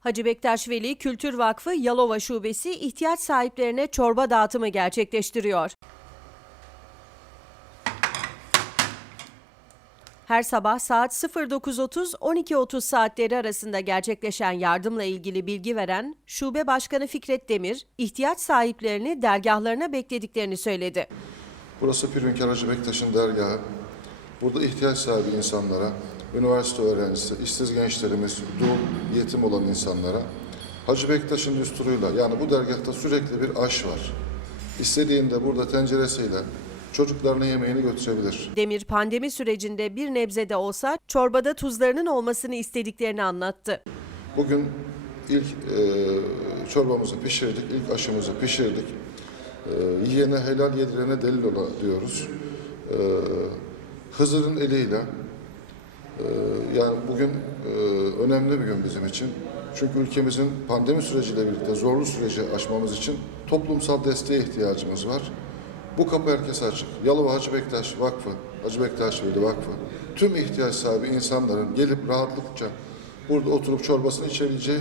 Hacı Bektaş Veli Kültür Vakfı Yalova Şubesi ihtiyaç sahiplerine çorba dağıtımı gerçekleştiriyor. Her sabah saat 09.30-12.30 saatleri arasında gerçekleşen yardımla ilgili bilgi veren Şube Başkanı Fikret Demir, ihtiyaç sahiplerini dergahlarına beklediklerini söyledi. Burası Pir Hünkar Hacı Bektaş'ın dergahı. Burada ihtiyaç sahibi insanlara, üniversite öğrencisi, işsiz gençlerimiz, dul, yetim olan insanlara Hacı Bektaş'ın düsturuyla yani bu dergahta sürekli bir aş var. İstediğinde burada tenceresiyle çocuklarına yemeğini götürebilir. Demir pandemi sürecinde bir nebze de olsa çorbada tuzlarının olmasını istediklerini anlattı. Bugün ilk e, çorbamızı pişirdik, ilk aşımızı pişirdik. E, yiyene helal yedirene delil ola diyoruz. E, Hızır'ın eliyle yani bugün e, önemli bir gün bizim için. Çünkü ülkemizin pandemi süreciyle birlikte zorlu süreci aşmamız için toplumsal desteğe ihtiyacımız var. Bu kapı herkese açık. Yalova Hacı Bektaş Vakfı, Hacı Bektaş Veli Vakfı, tüm ihtiyaç sahibi insanların gelip rahatlıkça burada oturup çorbasını içebileceği,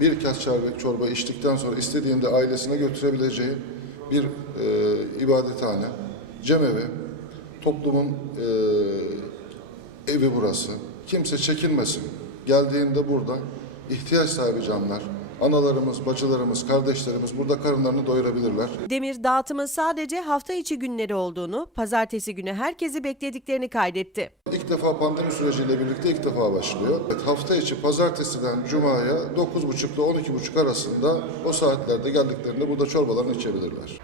bir kaç çarpık çorba içtikten sonra istediğinde ailesine götürebileceği bir e, ibadethane, cemevi, toplumun e, evi burası. Kimse çekinmesin. Geldiğinde burada ihtiyaç sahibi canlar, analarımız, bacılarımız, kardeşlerimiz burada karınlarını doyurabilirler. Demir dağıtımın sadece hafta içi günleri olduğunu, pazartesi günü herkesi beklediklerini kaydetti. İlk defa pandemi süreciyle birlikte ilk defa başlıyor. Evet, hafta içi pazartesiden cumaya 9.30 ile 12.30 arasında o saatlerde geldiklerinde burada çorbalarını içebilirler.